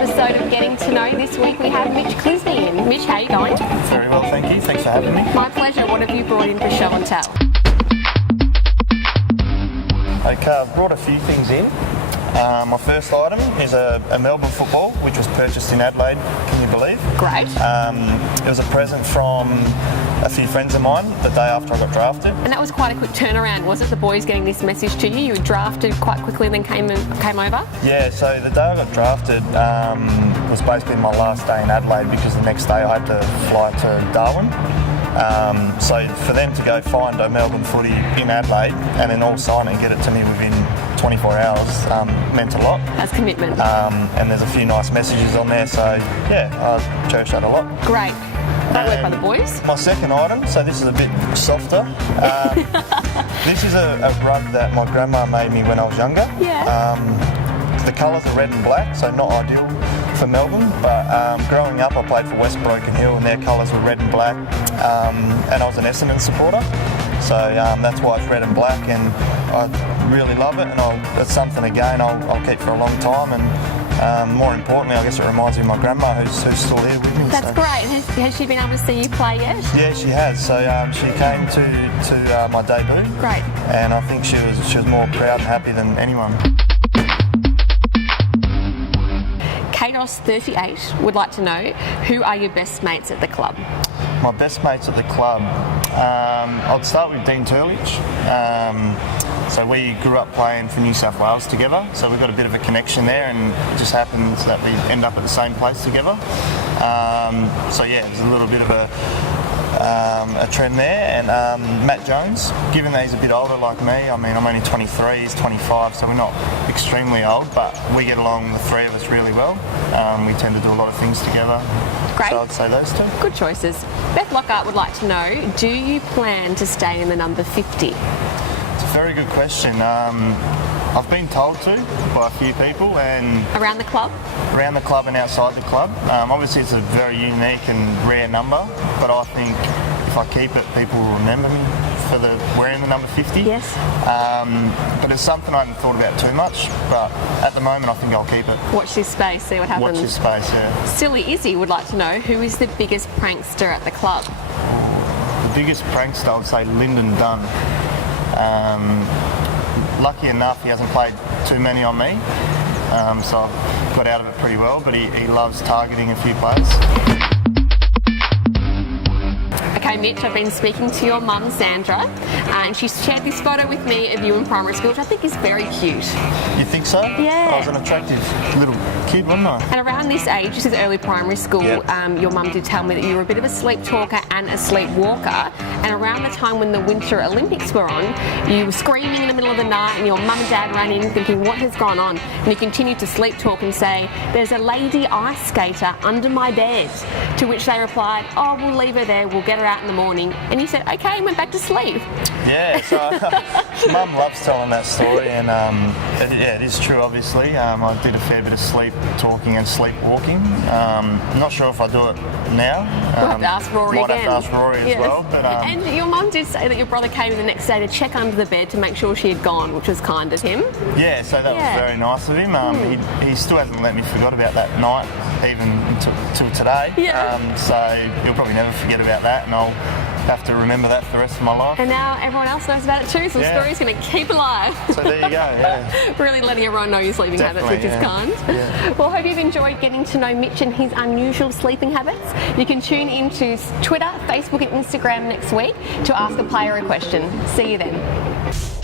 episode of Getting to Know. This week we have Mitch Clisby in. Mitch, how are you going? Very well, thank you. Thanks for having me. My pleasure. What have you brought in for show and tell? Okay, I've brought a few things in. My first item is a Melbourne football, which was purchased in Adelaide, can you believe? Great. It was a present from a few friends of mine the day after I got drafted. And that was quite a quick turnaround, was it? The boys getting this message to you? You were drafted quite quickly and then came over? Yeah, so the day I got drafted was basically my last day in Adelaide because the next day I had to fly to Darwin. So for them to go find a Melbourne footy in Adelaide and then all sign it and get it to me within 24 hours meant a lot. That's commitment. And there's a few nice messages on there, so yeah, I cherish that a lot. Great. That worked by the boys. My second item, so this is a bit softer. This is a rug that my grandma made me when I was younger. Yeah. The colours are red and black, so not ideal for Melbourne, but growing up I played for West Broken Hill and their colours were red and black, and I was an Essendon supporter, so that's why it's red and black, and I really love it, and it's something again I'll keep for a long time, and more importantly I guess it reminds me of my grandma who's still here with me. That's great. Has she been able to see you play yet? Yeah, she has. So she came to my debut. Great. And I think she was more proud and happy than anyone. Kados38 would like to know, who are your best mates at the club? My best mates at the club, I'd start with Dean Turlich. So we grew up playing for New South Wales together, so we've got a bit of a connection there, and it just happens that we end up at the same place together. So yeah, there's a little bit of a trend there. And Matt Jones, given that he's a bit older like me, I mean I'm only 23, he's 25, so we're not extremely old, but we get along, the three of us, really well. We tend to do a lot of things together. Great. So I'd say those two. Good choices. Beth Lockhart would like to know, do you plan to stay in the number 50? It's a very good question. I've been told to by a few people, and Around the club? around the club and outside the club. Obviously it's a very unique and rare number, but I think if I keep it, people will remember me for wearing the number 50. Yes. But it's something I haven't thought about too much, but at the moment I think I'll keep it. Watch this space, see what happens. Watch this space, yeah. Silly Izzy would like to know, who is the biggest prankster at the club? The biggest prankster, I would say Lyndon Dunn. Lucky enough, he hasn't played too many on me, so I've got out of it pretty well, but he loves targeting a few players. Okay, Mitch, I've been speaking to your mum, Sandra, and she shared this photo with me of you in primary school, which I think is very cute. You think so? Yeah. I was an attractive little kid, wasn't I? And around this age, this is early primary school, Yep. Your mum did tell me that you were a bit of a sleep talker and a sleepwalker, and around the time when the Winter Olympics were on, you were screaming in the middle of the night and your mum and dad ran in thinking, what has gone on? And you continued to sleep talk and say, there's a lady ice skater under my bed, to which they replied, oh, we'll leave her there, we'll get her out in the morning. And you said, okay, and went back to sleep. Yeah, so Mum loves telling that story, and yeah, it is true, obviously. I did a fair bit of sleep talking and sleepwalking. I'm not sure if I do it now. We'll have to ask Rory might again. have to ask Rory as well. But, and your mum did say that your brother came in the next day to check under the bed to make sure she had gone, which was kind of him. Yeah, so that was very nice of him. He still hasn't let me forget about that night, even till today. Yeah. So he'll probably never forget about that, and I'll have to remember that for the rest of my life. And now everyone else knows about it too, so the story's going to keep alive. So there you go, yeah. Really letting everyone know your sleeping habits, which is kind. Yeah. Well, hope you've enjoyed getting to know Mitch and his unusual sleeping habits. You can tune into Twitter, Facebook and Instagram next week to ask a player a question. See you then.